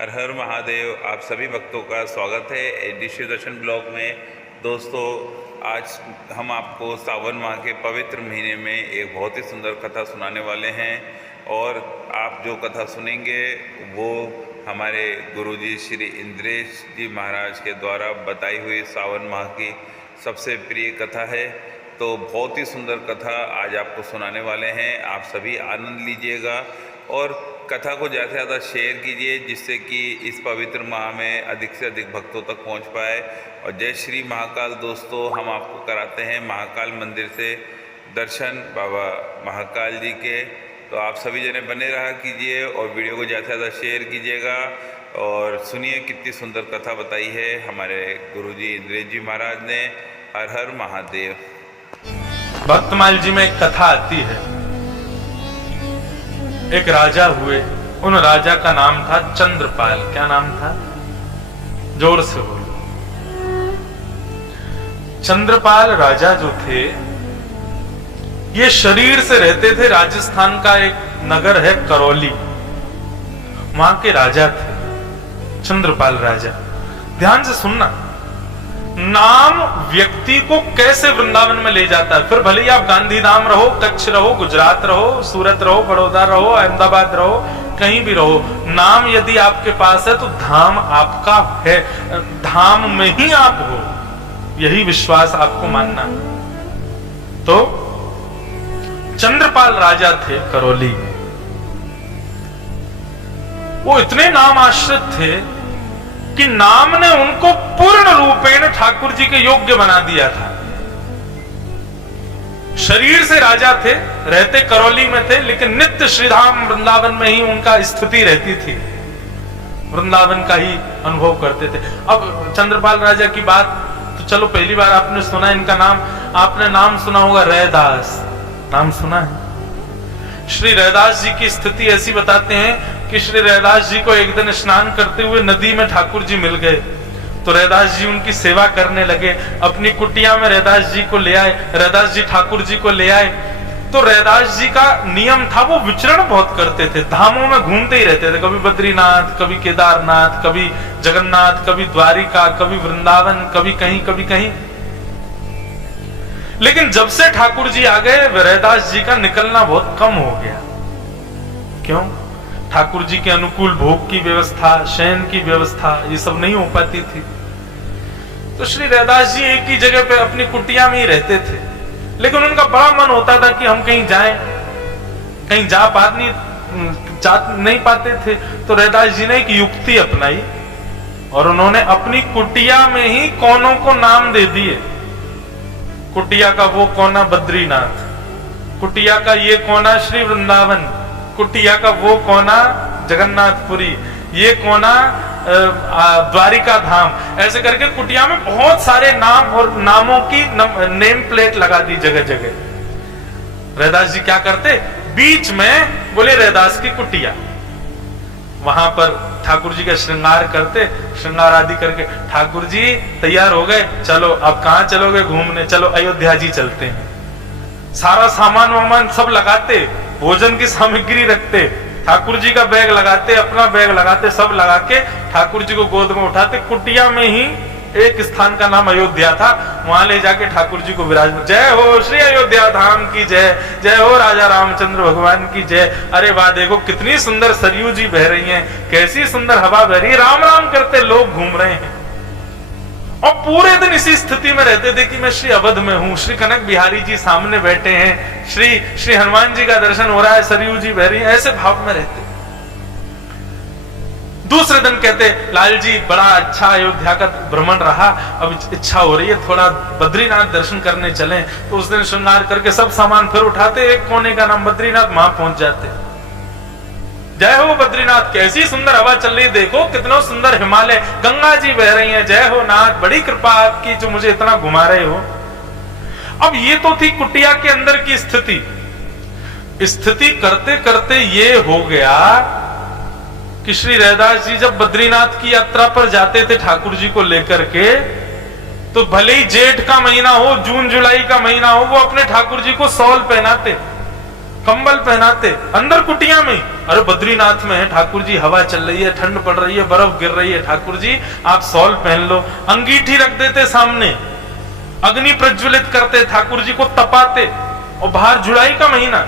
हर हर महादेव। आप सभी भक्तों का स्वागत है एडीसी दर्शन ब्लॉग में। दोस्तों, आज हम आपको सावन माह के पवित्र महीने में एक बहुत ही सुंदर कथा सुनाने वाले हैं और आप जो कथा सुनेंगे वो हमारे गुरुजी श्री इंद्रेश जी महाराज के द्वारा बताई हुई सावन माह की सबसे प्रिय कथा है। तो बहुत ही सुंदर कथा आज आपको सुनाने वाले हैं। आप सभी आनंद लीजिएगा और कथा को ज़्यादा से ज़्यादा शेयर कीजिए, जिससे कि इस पवित्र माह में अधिक से अधिक भक्तों तक पहुंच पाए। और जय श्री महाकाल। दोस्तों, हम आपको कराते हैं महाकाल मंदिर से दर्शन बाबा महाकाल जी के। तो आप सभी जने बने रहा कीजिए और वीडियो को ज़्यादा से ज़्यादा शेयर कीजिएगा और सुनिए कितनी सुंदर कथा बताई है हमारे गुरुजी इंद्रेश जी महाराज ने। हर हर महादेव। भक्तमाल जी में एक कथा आती है। एक राजा हुए, उन राजा का नाम था चंद्रपाल। क्या नाम था? जोर से बोलो। चंद्रपाल राजा जो थे, ये शरीर से रहते थे। राजस्थान का एक नगर है करौली, वहां के राजा थे चंद्रपाल राजा। ध्यान से सुनना, नाम व्यक्ति को कैसे वृंदावन में ले जाता है। फिर भले ही आप गांधीधाम रहो, कच्छ रहो, गुजरात रहो, सूरत रहो, बड़ौदा रहो, अहमदाबाद रहो, कहीं भी रहो, नाम यदि आपके पास है तो धाम आपका है, धाम में ही आप हो, यही विश्वास आपको मानना। तो चंद्रपाल राजा थे करौली में। वो इतने नाम आश्रित थे कि नाम ने उनको पूर्ण रूपेण ठाकुर जी के योग्य बना दिया था। शरीर से राजा थे, रहते करौली में थे, लेकिन नित्य श्रीधाम वृंदावन में ही उनका स्थिति रहती थी, वृंदावन का ही अनुभव करते थे। अब चंद्रपाल राजा की बात तो चलो पहली बार आपने सुना इनका नाम। आपने नाम सुना होगा रैदास, नाम सुना है? श्री रैदास जी की स्थिति ऐसी बताते हैं कि श्री रैदास जी को एक दिन स्नान करते हुए नदी में ठाकुर जी मिल गए। तो रैदास जी उनकी सेवा करने लगे। अपनी कुटिया में रैदास जी को ले आए, रैदास जी ठाकुर जी को ले आए। तो रैदास जी का नियम था, वो विचरण बहुत करते थे, धामों में घूमते ही रहते थे। कभी बद्रीनाथ, कभी केदारनाथ, कभी जगन्नाथ, कभी द्वारिका, कभी वृंदावन, कभी कहीं कभी कहीं। लेकिन जब से ठाकुर जी आ गए, रैदास जी का निकलना बहुत कम हो गया। क्यों? ठाकुर जी के अनुकूल भोग की व्यवस्था, शयन की व्यवस्था, ये सब नहीं हो पाती थी। तो श्री रैदास जी एक ही जगह पे अपनी कुटिया में ही रहते थे, लेकिन उनका बड़ा मन होता था कि हम कहीं जाएं, कहीं जा नहीं पाते थे। तो रैदास जी ने एक युक्ति अपनाई और उन्होंने अपनी कुटिया में ही कोनों को नाम दे दिए। कुटिया का वो कोना बद्रीनाथ, कुटिया का ये कोना श्री वृंदावन, कुटिया का वो कोना जगन्नाथपुरी, ये कोना द्वारिका धाम। ऐसे करके कुटिया में बहुत सारे नाम और नामों की नेम प्लेट लगा दी जगह जगह। रैदास जी क्या करते? बीच में बोले रैदास की कुटिया, वहां पर ठाकुर जी का श्रृंगार करते, श्रृंगार आदि करके ठाकुर जी तैयार हो गए, चलो अब कहां चलोगे घूमने? चलो अयोध्या जी चलते हैं। सारा सामान वामान सब लगाते, भोजन की सामग्री रखते, ठाकुर जी का बैग लगाते, अपना बैग लगाते, सब लगा के ठाकुर जी को गोद में उठाते। कुटिया में ही एक स्थान का नाम अयोध्या था, वहां ले जाके ठाकुर जी को विराजमान। जय हो श्री अयोध्या धाम की जय, जय हो राजा रामचंद्र भगवान की जय। अरे वाह, देखो कितनी सुंदर सरयू जी बह रही हैं, कैसी सुंदर हवा बह रही है, राम राम करते लोग घूम रहे हैं। और पूरे दिन इसी स्थिति में रहते थे कि मैं श्री अवध में हूं, श्री कनक बिहारी जी सामने बैठे हैं, श्री हनुमान जी का दर्शन हो रहा है, सरयू जी बह रही है, ऐसे भाव में रहते। दूसरे दिन कहते, लाल जी बड़ा अच्छा अयोध्या का भ्रमण रहा, अब इच्छा हो रही है थोड़ा बद्रीनाथ दर्शन करने चलें। तो उस दिन श्रृंगार करके सब सामान फिर उठाते, एक कोने का नाम बद्रीनाथ, वहां पहुंच जाते। जय हो बद्रीनाथ, कैसी सुंदर हवा चल रही, देखो कितना सुंदर हिमालय, गंगा जी बह रही हैं, जय हो नाथ, बड़ी कृपा आपकी जो मुझे इतना घुमा रहे हो। अब ये तो थी कुटिया के अंदर की स्थिति। स्थिति करते करते ये हो गया कि श्री रैदास जी जब बद्रीनाथ की यात्रा पर जाते थे ठाकुर जी को लेकर के, तो भले ही जेठ का महीना हो, जून जुलाई का महीना हो, वो अपने ठाकुर जी को शॉल पहनाते। कंबल पहनाते, अंदर कुटिया में। अरे बद्रीनाथ में है ठाकुर जी, हवा चल रही है, ठंड पड़ रही है, बर्फ गिर रही है, ठाकुर जी आप शॉल पहन लो। अंगीठी रख देते सामने, अग्नि प्रज्वलित करते, ठाकुर जी को तपाते, और बाहर जुलाई का महीना।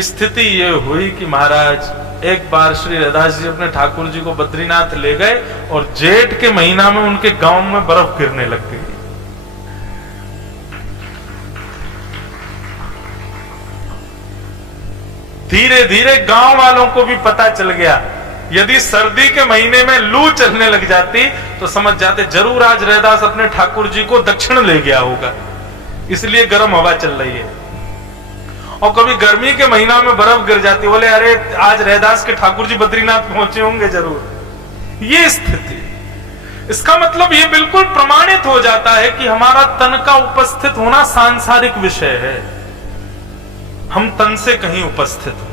स्थिति ये हुई कि महाराज एक बार श्री रैदास जी अपने ठाकुर जी को बद्रीनाथ ले गए और जेठ के महीना में उनके गांव में बर्फ गिरने लग गई। धीरे धीरे गांव वालों को भी पता चल गया, यदि सर्दी के महीने में लू चलने लग जाती तो समझ जाते जरूर आज रैदास अपने ठाकुर जी को दक्षिण ले गया होगा, इसलिए गर्म हवा चल रही है। और कभी गर्मी के महीना में बर्फ गिर जाती, बोले अरे आज रैदास के ठाकुर जी बद्रीनाथ पहुंचे होंगे जरूर। ये स्थिति, इसका मतलब ये बिल्कुल प्रमाणित हो जाता है कि हमारा तन का उपस्थित होना सांसारिक विषय है, हम तन से कहीं उपस्थित हो,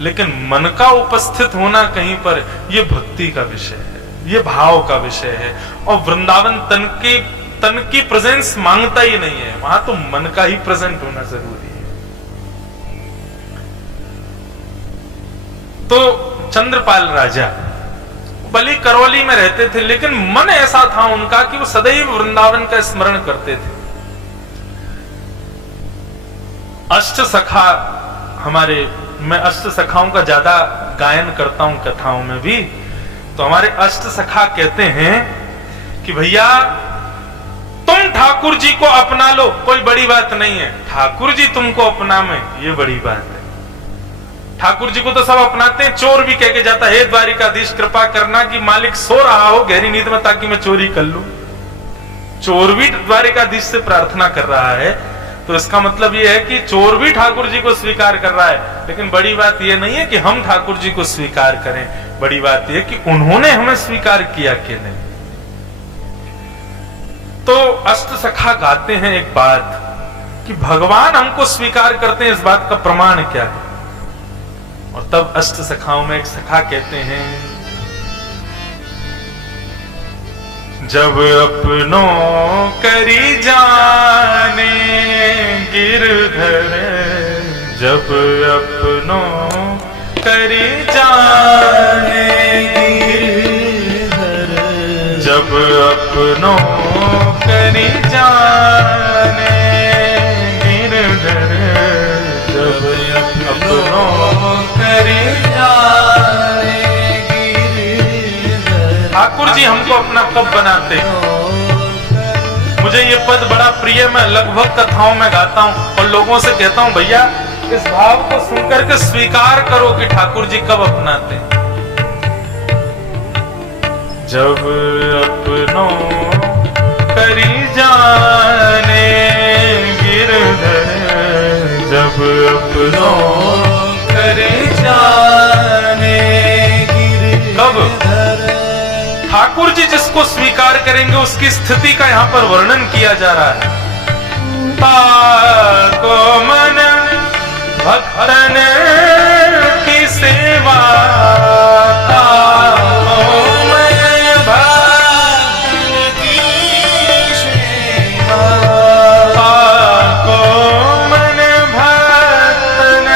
लेकिन मन का उपस्थित होना कहीं पर, यह भक्ति का विषय है, यह भाव का विषय है। और वृंदावन तन की प्रेजेंस मांगता ही नहीं है, वहां तो मन का ही प्रेजेंट होना जरूरी है। तो चंद्रपाल राजा बलि करौली में रहते थे, लेकिन मन ऐसा था उनका कि वो सदैव वृंदावन का स्मरण करते थे। अष्ट सखा हमारे, मैं अष्ट सखाओं का ज्यादा गायन करता हूं कथाओं में भी, तो हमारे अष्ट सखा कहते हैं कि भैया तुम ठाकुर जी को अपना लो, कोई बड़ी बात नहीं है, ठाकुर जी तुमको अपना में ये बड़ी बात है। ठाकुर जी को तो सब अपनाते हैं, चोर भी कह के जाता है, हे द्वारिकाधीश कृपा करना कि मालिक सो रहा हो गहरी नींद में ताकि मैं चोरी कर लूं। चोर भी द्वारिकाधीश से प्रार्थना कर रहा है, तो इसका मतलब यह है कि चोर भी ठाकुर जी को स्वीकार कर रहा है। लेकिन बड़ी बात यह नहीं है कि हम ठाकुर जी को स्वीकार करें, बड़ी बात यह कि उन्होंने हमें स्वीकार किया कि नहीं। तो अष्ट सखा गाते हैं एक बात कि भगवान हमको स्वीकार करते हैं, इस बात का प्रमाण क्या है। और तब अष्ट सखाओं में एक सखा कहते हैं, जब अपनों करी जाने गिरधर, जब अपनों करी जाने गिरधर, जब अपनों करी जाने गिरधर, जब अपनों करी जाने गिरधर। ठाकुर जी हमको अपना कब बनाते हैं? मुझे ये पद बड़ा प्रिय, मैं लगभग कथाओं में गाता हूं और लोगों से कहता हूं भैया इस भाव को सुनकर के स्वीकार करो कि ठाकुर जी कब अपनाते हैं। जब अपनों करी जाने गिरधर, जब अपनों करी जाने गिरधर। कब? ठाकुर जी जिसको स्वीकार करेंगे उसकी स्थिति का यहाँ पर वर्णन किया जा रहा है। ताको मन भक्तन की सेवा, ताको मन भक्तन की सेवा, ताको मन भक्तन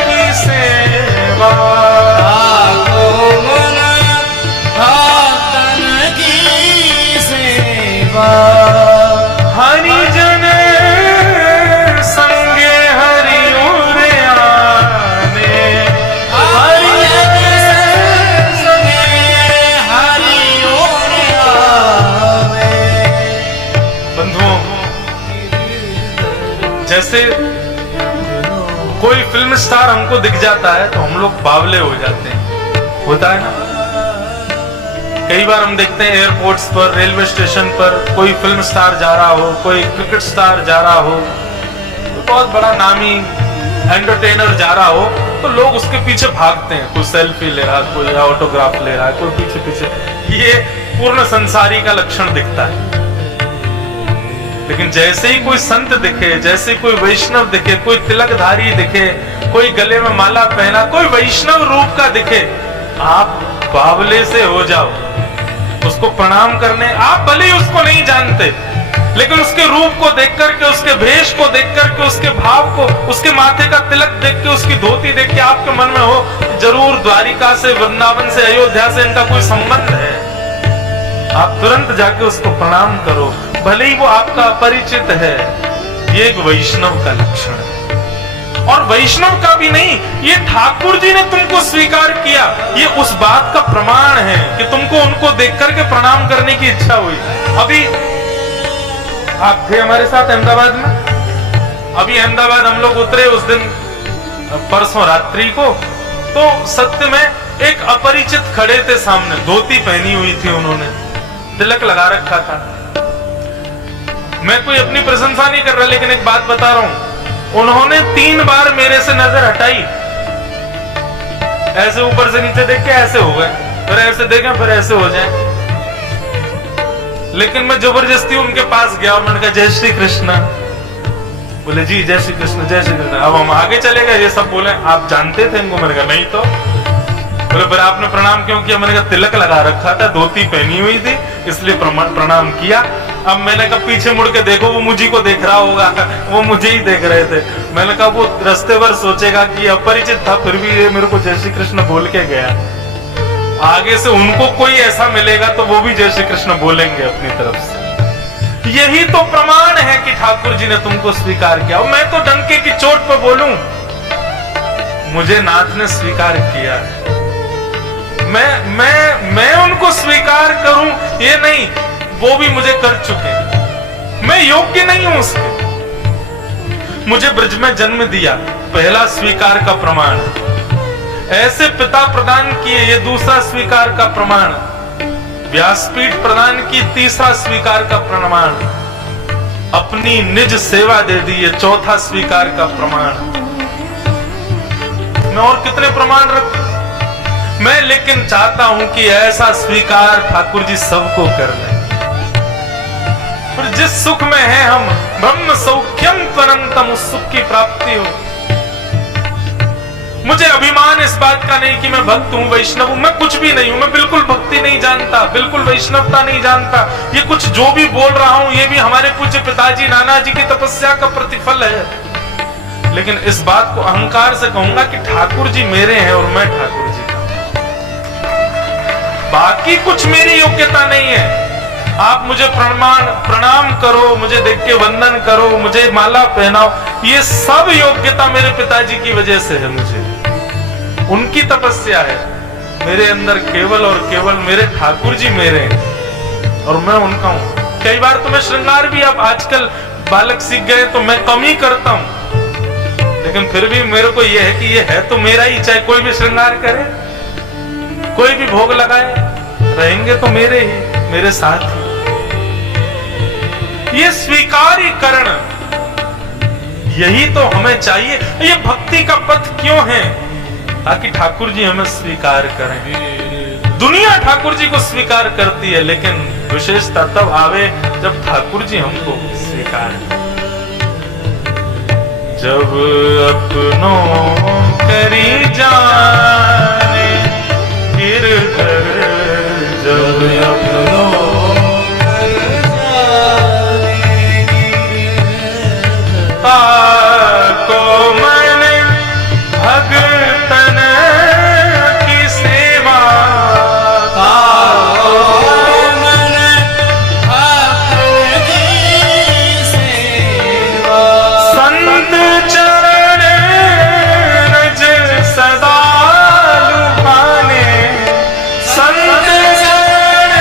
की सेवा, ताको मन भक्तन की सेवा। हरि जन संगे हरि उरे आने, हरि जन संगे हरि उरे आने। बंधुओं, जैसे कोई फिल्म स्टार हमको दिख जाता है तो हम लोग बावले हो जाते हैं, होता है ना। कई बार हम देखते हैं एयरपोर्ट्स पर, रेलवे स्टेशन पर कोई फिल्म स्टार जा रहा हो, कोई क्रिकेट स्टार जा रहा हो, बहुत बड़ा नामी एंटरटेनर जा रहा हो, तो लोग उसके पीछे भागते हैं। कोई सेल्फी ले रहा है, कोई ऑटोग्राफ ले रहा है, कोई पीछे पीछे। ये पूर्ण संसारी का लक्षण दिखता है। लेकिन जैसे ही कोई संत दिखे, जैसे कोई वैष्णव दिखे, कोई तिलकधारी दिखे, कोई गले में माला पहना, कोई वैष्णव रूप का दिखे, आप बावले से हो जाओ उसको प्रणाम करने। आप भले ही उसको नहीं जानते, लेकिन उसके रूप को देख करके, उसके भेष को देख करके, उसके भाव को, उसके माथे का तिलक देख के, उसकी धोती देख के आपके मन में हो जरूर द्वारिका से, वृंदावन से, अयोध्या से इनका कोई संबंध है, आप तुरंत जाके उसको प्रणाम करो, भले ही वो आपका अपरिचित है। ये एक वैष्णव का लक्षण है। और वैष्णव का भी नहीं, ये ठाकुर जी ने तुमको स्वीकार किया, ये उस बात का प्रमाण है कि तुमको उनको देख करके प्रणाम करने की इच्छा हुई। अभी आप थे हमारे साथ अहमदाबाद में, अभी अहमदाबाद हम लोग उतरे उस दिन परसों रात्रि को, तो सत्य में एक अपरिचित खड़े थे सामने, धोती पहनी हुई थी उन्होंने, तिलक लगा रखा था। मैं कोई अपनी प्रशंसा नहीं कर रहा, लेकिन एक बात बता रहा हूं, उन्होंने 3 बार मेरे से नजर हटाई, ऐसे ऊपर से नीचे देख के ऐसे हो गए, फिर ऐसे देखें, फिर ऐसे हो जाए। लेकिन मैं जबरदस्ती उनके पास गया और मैंने कहा जय श्री कृष्ण। बोले जी जय श्री कृष्ण, जय श्री कृष्ण। अब हम आगे चले गए, ये सब बोले आप जानते थे इनको? मैंने कहा नहीं तो। बोले फिर आपने प्रणाम क्यों किया? मैंने कहा तिलक लगा रखा था, धोती पहनी हुई थी, इसलिए प्रणाम किया। अब मैंने कहा पीछे मुड़ के देखो, वो मुझे को देख रहा होगा, वो मुझे ही देख रहे थे। मैंने कहा वो रास्ते भर सोचेगा कि अपरिचित था, फिर भी ये मेरे को जय श्री कृष्ण बोल के गया। आगे से उनको कोई ऐसा मिलेगा तो वो भी जय श्री कृष्ण बोलेंगे अपनी तरफ से। यही तो प्रमाण है कि ठाकुर जी ने तुमको स्वीकार किया। और मैं तो डंके की चोट पर बोलूं, मुझे नाथ ने स्वीकार किया। मैं उनको स्वीकार करूं ये नहीं, वो भी मुझे कर चुके हैं, मैं योग्य नहीं हूं उसके। मुझे ब्रज में जन्म दिया, पहला स्वीकार का प्रमाण। ऐसे पिता प्रदान किए, ये दूसरा स्वीकार का प्रमाण। व्यासपीठ प्रदान की, तीसरा स्वीकार का प्रमाण। अपनी निज सेवा दे दी, ये चौथा स्वीकार का प्रमाण। मैं और कितने प्रमाण रखूं? मैं लेकिन चाहता हूं कि ऐसा स्वीकार ठाकुर जी सबको कर लें। पर जिस सुख में है हम, ब्रह्म सौख्यम त्वनंतम, उस सुख की प्राप्ति हो। मुझे अभिमान इस बात का नहीं कि मैं भक्त हूं, वैष्णव हूं, मैं कुछ भी नहीं हूं। मैं बिल्कुल भक्ति नहीं जानता, बिल्कुल वैष्णवता नहीं जानता। ये कुछ जो भी बोल रहा हूं, ये भी हमारे पूज्य पिताजी नाना जी की तपस्या का प्रतिफल है। लेकिन इस बात को अहंकार से कहूंगा कि ठाकुर जी मेरे हैं और मैं ठाकुर जी का। बाकी कुछ मेरी योग्यता नहीं है। आप मुझे प्रणाम करो, मुझे देख के वंदन करो, मुझे माला पहनाओ, ये सब योग्यता मेरे पिताजी की वजह से है। मुझे उनकी तपस्या है। मेरे अंदर केवल और केवल मेरे ठाकुर जी मेरे हैं और मैं उनका हूं। कई बार तो मैं श्रृंगार भी, अब आजकल बालक सीख गए तो मैं कम ही करता हूं, लेकिन फिर भी मेरे को यह है कि ये है तो मेरा ही। चाहे कोई भी श्रृंगार करे, कोई भी भोग लगाए, रहेंगे तो मेरे ही, मेरे साथ ही। ये स्वीकारीकरण, यही तो हमें चाहिए। ये भक्ति का पथ क्यों है? ताकि ठाकुर जी हमें स्वीकार करें। दुनिया ठाकुर जी को स्वीकार करती है, लेकिन विशेषता तब आवे जब ठाकुर जी हमको स्वीकार करें। जब अपनों करी जाने गिरधर, जब अपनों को मन भगतन की सेवा, मन भगतन की सेवा, संत चरण रज सदा लुभाने, संत चरण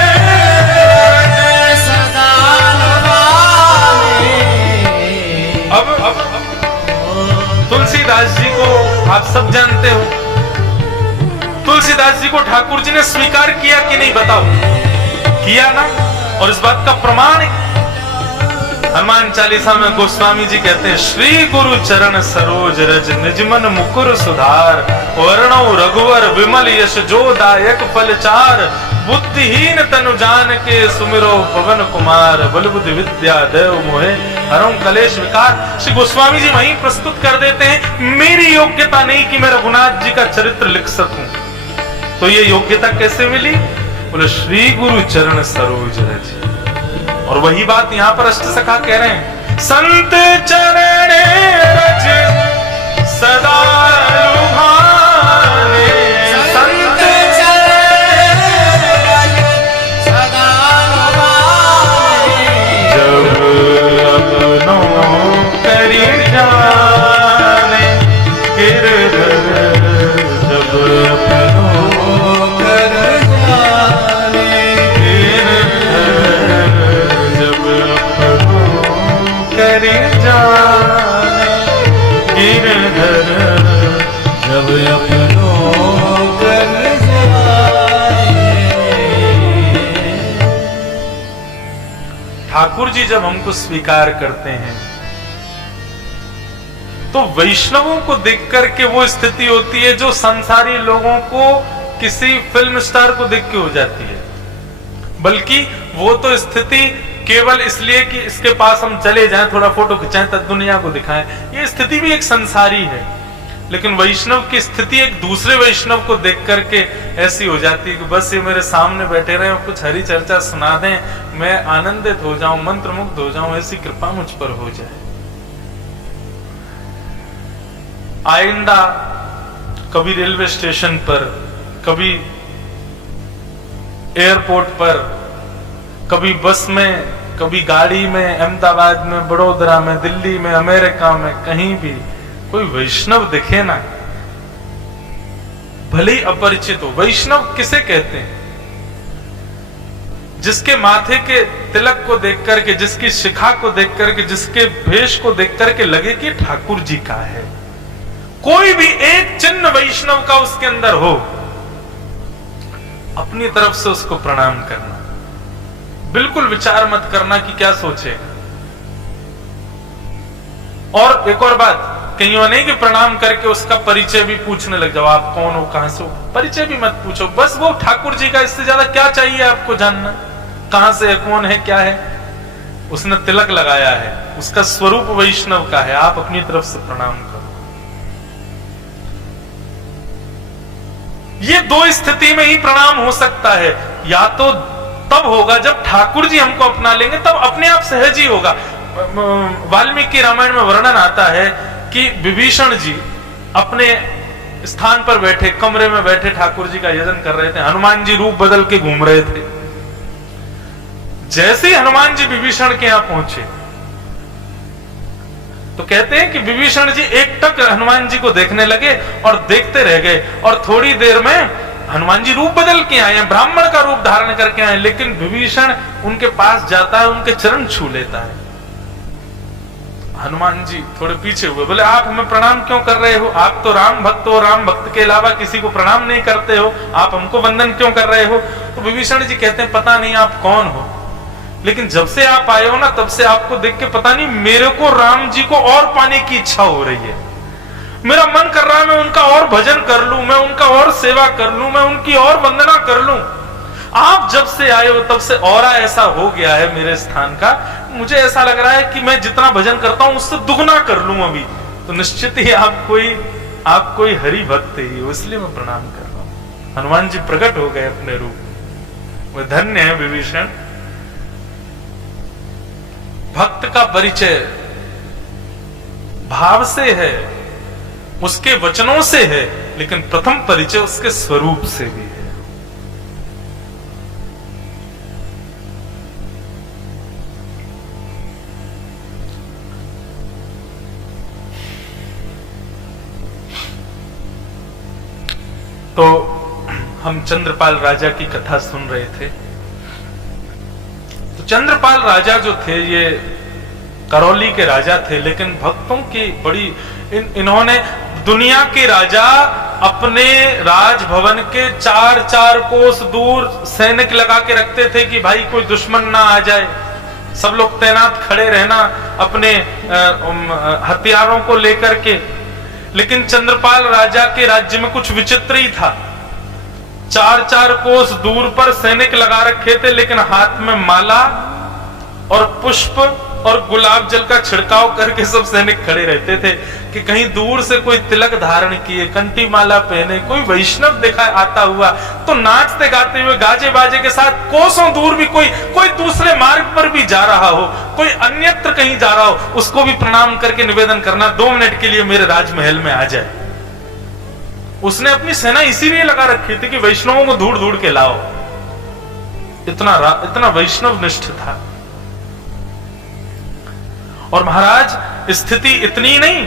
रज सदा लुभाने। अब तुलसीदास जी को आप सब जानते हो। तुलसीदास जी को ठाकुर जी ने स्वीकार किया कि नहीं बताओ? किया ना। और इस बात का प्रमाण है, हनुमान चालीसा में गोस्वामी जी कहते हैं, श्री गुरु चरण सरोज रज निजमन मुकुर सुधार, वर्णो रघुवर विमल यश जो दायक फल चार, बुद्धिहीन तनु जान के सुमिरो पवन कुमार, बल बुद्धि विद्या देव मोहे हरऊं कलेश विकार। श्री गोस्वामी जी वहीं प्रस्तुत कर देते हैं, मेरी योग्यता नहीं कि मैं रघुनाथ जी का चरित्र लिख सकूं। तो ये योग्यता कैसे मिली? बोले श्री गुरु चरण सरोज रज। और वही बात यहां पर अष्ट सखा कह रहे हैं, संत चरण रज सदा लुभाने, संत चरण रज सदा लुभाने, जब अपनों करी जाने गिरधर, जब अपनों कर जाने, जब अपनों करी जाने गिरधर, जब अपनों कर जाने। ठाकुर जी जब हमको स्वीकार करते हैं तो वैष्णवों को देख करके वो स्थिति होती है जो संसारी लोगों को किसी फिल्म स्टार को देख के हो जाती है, बल्कि वो तो स्थिति केवल इसलिए कि इसके पास हम चले जाएं, थोड़ा फोटो खिंचाएं, तब दुनिया को दिखाएं, ये स्थिति भी एक संसारी है। लेकिन वैष्णव की स्थिति एक दूसरे वैष्णव को देख करके ऐसी हो जाती है कि बस ये मेरे सामने बैठे रहे और कुछ हरि चर्चा सुना दें, मैं आनंदित हो जाऊं, मंत्रमुग्ध हो जाऊं, ऐसी कृपा मुझ पर हो जाए। आइंदा कभी रेलवे स्टेशन पर, कभी एयरपोर्ट पर, कभी बस में, कभी गाड़ी में, अहमदाबाद में, बड़ोदरा में, दिल्ली में, अमेरिका में, कहीं भी कोई वैष्णव दिखे ना, भले ही अपरिचित हो। वैष्णव किसे कहते हैं? जिसके माथे के तिलक को देख करके, जिसकी शिखा को देख करके, जिसके भेष को देख करके लगे कि ठाकुर जी का है। कोई भी एक चिन्ह वैष्णव का उसके अंदर हो, अपनी तरफ से उसको प्रणाम करना, बिल्कुल विचार मत करना कि क्या सोचेगा। और एक और बात, कहीं वो नहीं कि प्रणाम करके उसका परिचय भी पूछने लग जाओ, आप कौन हो, कहां से हो, परिचय भी मत पूछो, बस वो ठाकुर जी का, इससे ज्यादा क्या चाहिए आपको जानना, कहां से है, कौन है, क्या है। उसने तिलक लगाया है, उसका स्वरूप वैष्णव का है, आप अपनी तरफ से प्रणाम करो। ये दो स्थिति में ही प्रणाम हो सकता है, या तो तब होगा जब ठाकुर जी हमको अपना लेंगे, तब अपने आप सहज ही होगा। वाल्मीकि रामायण में वर्णन आता है कि विभीषण जी अपने स्थान पर बैठे, कमरे में बैठे ठाकुर जी का यजन कर रहे थे, हनुमान जी रूप बदल के घूम रहे थे। जैसे ही हनुमान जी विभीषण के यहां पहुंचे तो कहते हैं कि विभीषण जी एकटक हनुमान जी को देखने लगे और देखते रह गए, और थोड़ी देर में हनुमान जी रूप बदल के आए हैं, ब्राह्मण का रूप धारण करके आए, लेकिन विभीषण उनके पास जाता है, उनके चरण छू लेता है। हनुमान जी थोड़े पीछे हुए, बोले आप हमें प्रणाम क्यों कर रहे हो, आप तो राम भक्त हो, राम भक्त के अलावा किसी को प्रणाम नहीं करते हो, आप हमको वंदन क्यों कर रहे हो। तो विभीषण जी कहते हैं पता नहीं आप कौन हो, लेकिन जब से आप आए हो ना, तब से आपको देख के पता नहीं मेरे को राम जी को और पाने की इच्छा हो रही है। मेरा मन कर रहा है मैं उनका और भजन कर लूं, मैं उनका और सेवा कर लूं, मैं उनकी और वंदना कर लूं। आप जब से आए हो तब से और ऐसा हो गया है मेरे स्थान का, मुझे ऐसा लग रहा है कि मैं जितना भजन करता हूं उससे दुगना कर लूं अभी। तो निश्चित ही आप कोई हरि भक्त ही हो, इसलिए मैं प्रणाम कर रहा हूं। हनुमान जी प्रकट हो गए अपने रूप में। धन्य है विभीषण। भक्त का परिचय भाव से है, उसके वचनों से है, लेकिन प्रथम परिचय उसके स्वरूप से भी है। तो हम चंद्रपाल राजा की कथा सुन रहे थे। तो चंद्रपाल राजा जो थे ये करौली के राजा थे, लेकिन भक्तों की बड़ी इन्होंने दुनिया के राजा अपने राजभवन के 4-4 कोस दूर सैनिक लगा के रखते थे कि भाई कोई दुश्मन ना आ जाए, सब लोग तैनात खड़े रहना अपने हथियारों को लेकर के। लेकिन चंद्रपाल राजा के राज्य में कुछ विचित्र ही था। 4-4 कोस दूर पर सैनिक लगा रखे थे, लेकिन हाथ में माला और पुष्प और गुलाब जल का छिड़काव करके सब सैनिक खड़े रहते थे। कि कहीं दूर से कोई तिलक धारण किए, कंठी माला पहने कोई वैष्णव देखा आता हुआ तो नाचते गाते हुए गाजे बाजे के साथ कोसों दूर भी कोई दूसरे मार्ग पर भी जा रहा हो, कोई अन्यत्र कहीं जा रहा हो, उसको भी प्रणाम करके निवेदन करना 2 मिनट के लिए मेरे राजमहल में आ जाए। उसने अपनी सेना इसीलिए लगा रखी थी कि वैष्णवों को ढूंढ ढूंढ के लाओ। इतना वैष्णव निष्ठ था। और महाराज स्थिति इतनी नहीं,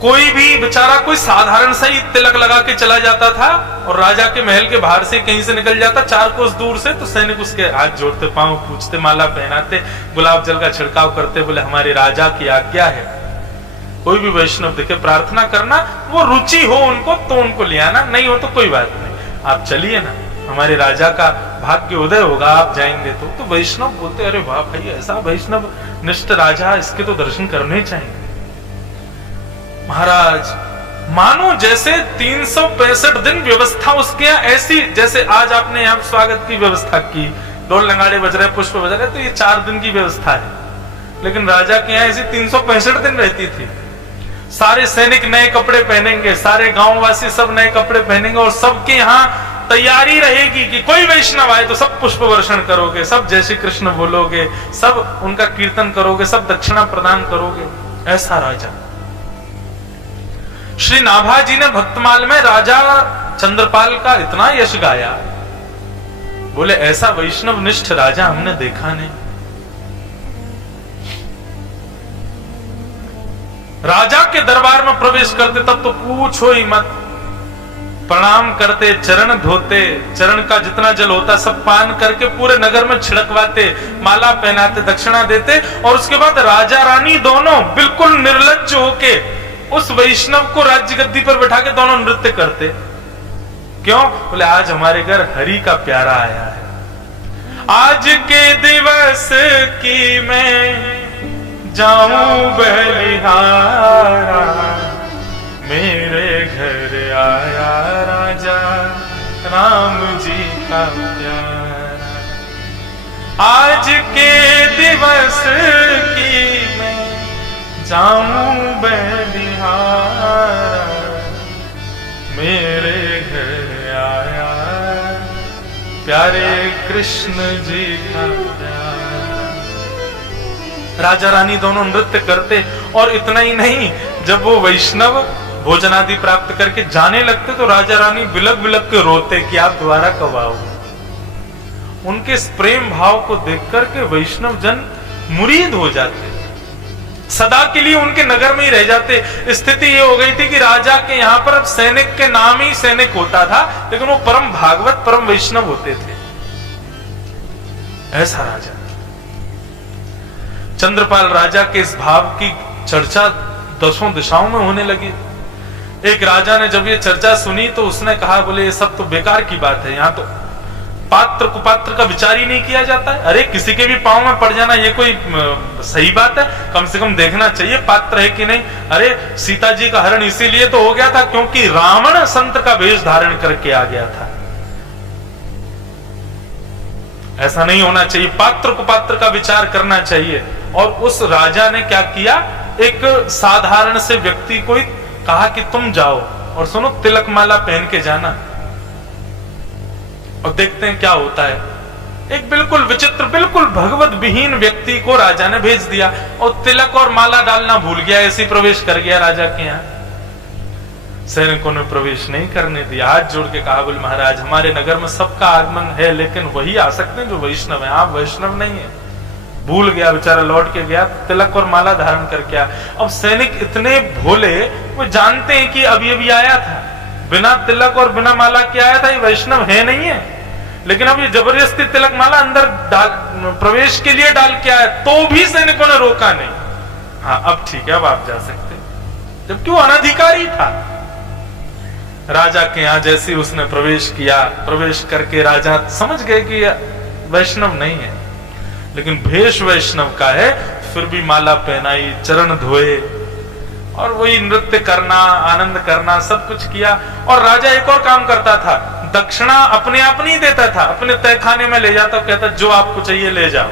कोई भी बेचारा कोई साधारण सा ही तिलक लगा के चला जाता था और राजा के महल के बाहर से कहीं से निकल जाता 4 कोस दूर से, तो सैनिक उसके हाथ जोड़ते, पांव पूछते, माला पहनाते, गुलाब जल का छिड़काव करते, बोले हमारे राजा की आज्ञा है। कोई भी वैष्णव देखे प्रार्थना करना, वो रुचि हो उनको तो उनको ले आना, नहीं हो तो कोई बात नहीं, आप चलिए ना, हमारे राजा का भाग्य उदय होगा, आप जाएंगे तो वैष्णव बोलते अरे वाह भाई, ऐसा वैष्णव निष्ठ राजा, इसके तो दर्शन करने चाहिए। महाराज मानो जैसे 365 दिन व्यवस्था उसके यहाँ ऐसी, जैसे आज आपने यहाँ स्वागत की व्यवस्था की, ढोल नगाड़े बज रहे, पुष्प बज रहे, तो ये 4 दिन की व्यवस्था है, लेकिन राजा के यहाँ ऐसी 365 दिन रहती थी। सारे सैनिक नए कपड़े पहनेंगे, सारे गांववासी सब नए कपड़े पहनेंगे और सबके यहाँ तैयारी रहेगी कि कोई वैष्णव आए तो सब पुष्प वर्षण करोगे, सब जय श्री कृष्ण बोलोगे, सब उनका कीर्तन करोगे, सब दक्षिणा प्रदान करोगे। ऐसा राजा। श्री नाभा जी ने भक्तमाल में राजा चंद्रपाल का इतना यश गाया, बोले ऐसा वैष्णव निष्ठ राजा हमने देखा नहीं। राजा के दरबार में प्रवेश करते तब तो पूछो ही मत, प्रणाम करते, चरण धोते, चरण का जितना जल होता सब पान करके पूरे नगर में छिड़कवाते, माला पहनाते, दक्षिणा देते, और उसके बाद राजा रानी दोनों बिल्कुल निर्लज्ज होके उस वैष्णव को राज्य गद्दी पर बैठा के दोनों नृत्य करते। क्यों? बोले आज हमारे घर हरि का प्यारा आया है, आज के दिवस की मैं जाऊं बलिहारा, मेरे घर आया राजा राम जी का प्यारा, आज के दिवस की मैं जाऊं बलिहारा, मेरे घर आया प्यारे कृष्ण जी का प्यारा। राजा रानी दोनों नृत्य करते, और इतना ही नहीं, जब वो वैष्णव भोजन आदि प्राप्त करके जाने लगते तो राजा रानी बिलक बिलक के रोते कि आप दोबारा कब आओ। उनके इस प्रेम भाव को देख करके वैष्णव जन मुरीद हो जाते, सदा के लिए उनके नगर में ही रह जाते। स्थिति ये हो गई थी कि राजा के यहाँ पर अब सैनिक के नाम ही सैनिक होता था, लेकिन वो परम भागवत परम वैष्णव होते थे। ऐसा राजा चंद्रपाल राजा के इस भाव की चर्चा 10 दिशाओं में होने लगी। एक राजा ने जब ये चर्चा सुनी तो उसने कहा, बोले ये सब तो बेकार की बात है, यहाँ तो पात्र कुपात्र का विचार ही नहीं किया जाता है। अरे किसी के भी पांव में पड़ जाना ये कोई सही बात है? कम से कम देखना चाहिए पात्र है कि नहीं। अरे सीता जी का हरण इसीलिए तो हो गया था क्योंकि रावण संत का वेश धारण करके आ गया था। ऐसा नहीं होना चाहिए, पात्र कुपात्र का विचार करना चाहिए। और उस राजा ने क्या किया, एक साधारण से व्यक्ति को कहा कि तुम जाओ और सुनो तिलक माला पहन के जाना, और देखते हैं क्या होता है। एक बिल्कुल विचित्र, बिल्कुल भगवत विहीन व्यक्ति को राजा ने भेज दिया और तिलक और माला डालना भूल गया, ऐसे प्रवेश कर गया राजा के यहाँ। सैनिकों ने प्रवेश नहीं करने दिया, हाथ जोड़ के कहा, बोले महाराज हमारे नगर में सबका आगमन है, लेकिन वही आ सकते हैं जो वैष्णव है, आप वैष्णव नहीं है। भूल गया बेचारा, लौट के गया, तिलक और माला धारण करके आया। अब सैनिक इतने भोले, वो जानते हैं कि अभी अभी आया था, बिना तिलक और बिना माला के आया था, ये वैष्णव है नहीं है, लेकिन अब ये जबरदस्ती तिलक माला अंदर प्रवेश के लिए डाल के आया, तो भी सैनिकों ने रोका नहीं। हाँ अब ठीक है, अब आप जा सकते, जबकि वो अनधिकारी था। राजा के यहाँ जैसे उसने प्रवेश किया, प्रवेश करके राजा समझ गए कि वैष्णव नहीं है, लेकिन भेष वैष्णव का है, फिर भी माला पहनाई, चरण धोए और वही नृत्य करना, आनंद करना, सब कुछ किया। और राजा एक और काम करता था, दक्षिणा अपने आप नहीं देता था, अपने तहखाने में ले जाता, कहता जो आपको चाहिए ले जाओ।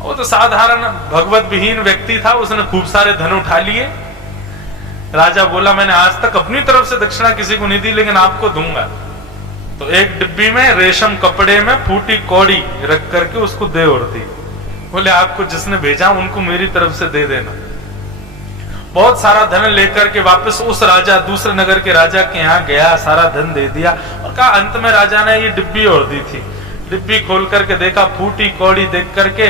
वो तो साधारण भगवत विहीन व्यक्ति था, उसने खूब सारे धन उठा लिए। राजा बोला मैंने आज तक अपनी तरफ से दक्षिणा किसी को नहीं दी, लेकिन आपको दूंगा। तो एक डिब्बी में रेशम कपड़े में फूटी कौड़ी रख करके उसको दे और दी। बोले आपको जिसने भेजा उनको मेरी तरफ से दे देना। बहुत सारा धन लेकर के वापस उस राजा, दूसरे नगर के राजा के यहाँ गया, सारा धन दे दिया और कहा अंत में राजा ने ये डिब्बी और दी थी। डिब्बी खोल करके देखा, फूटी कौड़ी देख करके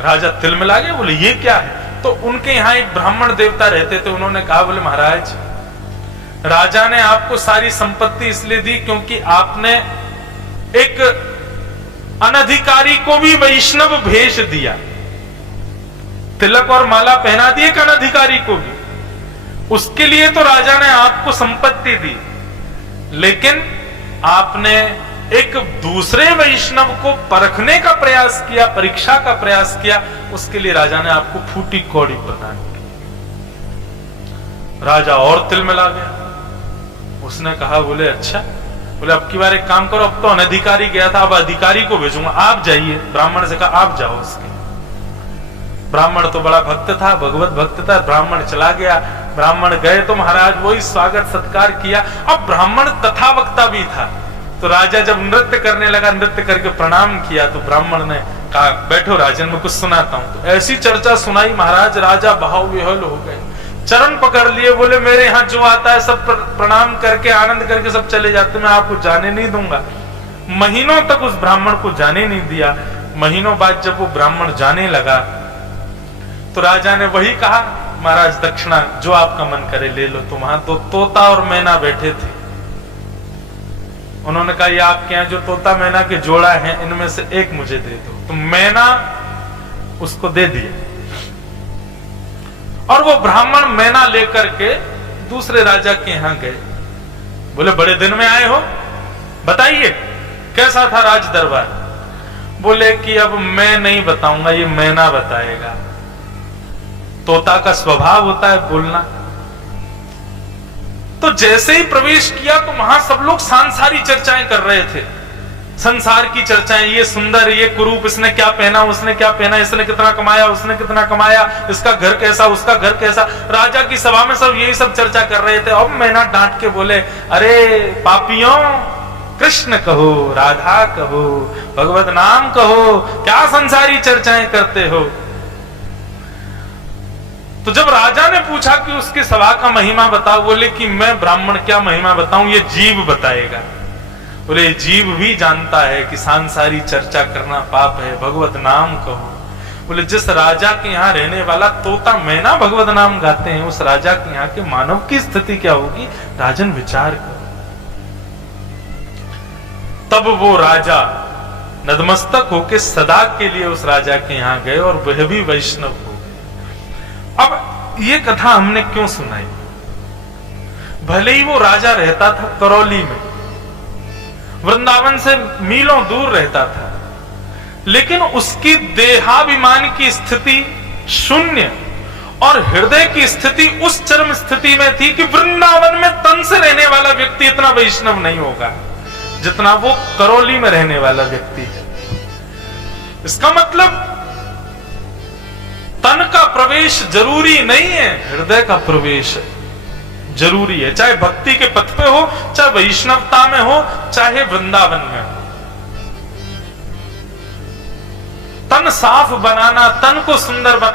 राजा तिलमिला गया। बोले ये क्या है? तो उनके यहाँ एक ब्राह्मण देवता रहते थे, उन्होंने कहा बोले महाराज राजा ने आपको सारी संपत्ति इसलिए दी क्योंकि आपने एक अनधिकारी को भी वैष्णव भेष दिया, तिलक और माला पहना दी एक अनधिकारी को भी, उसके लिए तो राजा ने आपको संपत्ति दी। लेकिन आपने एक दूसरे वैष्णव को परखने का प्रयास किया, परीक्षा का प्रयास किया, उसके लिए राजा ने आपको फूटी कौड़ी प्रदान की। राजा और तिलमिला गया। उसने कहा बोले अच्छा, बोले अब की बार एक काम करो, अब तो अनधिकारी गया था, अब अधिकारी को भेजूंगा, आप जाइए। ब्राह्मण से कहा आप जाओ उसके। ब्राह्मण तो बड़ा भक्त था, भगवत भक्त था। ब्राह्मण चला गया। ब्राह्मण गए तो महाराज वही स्वागत सत्कार किया। अब ब्राह्मण तथा वक्ता भी था, तो राजा जब नृत्य करने लगा, नृत्य करके प्रणाम किया, तो ब्राह्मण ने कहा बैठो राजन मैं कुछ सुनाता हूं। तो ऐसी चर्चा सुनाई महाराज, राजा भाव विह्वल हो गए, चरण पकड़ लिए। बोले मेरे यहाँ जो आता है सब प्रणाम करके आनंद करके सब चले जाते, मैं आपको जाने नहीं दूंगा। महीनों तक उस ब्राह्मण को जाने नहीं दिया। महीनों बाद जब वो ब्राह्मण जाने लगा तो राजा ने वही कहा महाराज दक्षिणा जो आपका मन करे ले लो। तो वहां तो तोता और मैना बैठे थे। उन्होंने कहा ये आपके यहाँ जो तोता मैना के जोड़ा है इनमें से एक मुझे दे दो। तो मैना उसको दे दिया और वो ब्राह्मण मैना लेकर के दूसरे राजा के यहां गए। बोले बड़े दिन में आए हो, बताइए कैसा था राज दरबार। बोले कि अब मैं नहीं बताऊंगा, ये मैना बताएगा। तोता का स्वभाव होता है बोलना। तो जैसे ही प्रवेश किया तो वहां सब लोग सांसारी चर्चाएं कर रहे थे, संसार की चर्चाएं, ये सुंदर, ये कुरूप, इसने क्या पहना, उसने क्या पहना, इसने कितना कमाया, उसने कितना कमाया, इसका घर कैसा, उसका घर कैसा। राजा की सभा में सब यही सब चर्चा कर रहे थे। अब मैना डांट के बोले अरे पापियों, कृष्ण कहो, राधा कहो, भगवत नाम कहो, क्या संसारी चर्चाएं करते हो। तो जब राजा ने पूछा कि उसकी सभा का महिमा बताओ, बोले कि मैं ब्राह्मण क्या महिमा बताऊं, ये जीव बताएगा। बोले जीव भी जानता है कि सांसारी चर्चा करना पाप है, भगवत नाम कहो। बोले जिस राजा के यहाँ रहने वाला तोता मैना भगवत नाम गाते हैं, उस राजा के यहाँ के मानव की स्थिति क्या होगी, राजन विचार करो। तब वो राजा नतमस्तक होके सदा के लिए उस राजा के यहाँ गए और वह भी वैष्णव हो गए। अब ये कथा हमने क्यों सुनाई? भले ही वो राजा रहता था करौली में, वृंदावन से मीलों दूर रहता था, लेकिन उसकी देहाभिमान की स्थिति शून्य और हृदय की स्थिति उस चरम स्थिति में थी कि वृंदावन में तन से रहने वाला व्यक्ति इतना वैष्णव नहीं होगा जितना वो करौली में रहने वाला व्यक्ति है। इसका मतलब तन का प्रवेश जरूरी नहीं है, हृदय का प्रवेश जरूरी है। चाहे भक्ति के पथ पे हो, चाहे वैष्णवता में हो, चाहे वृंदावन में हो। तन साफ बनाना, तन को सुंदर बनाना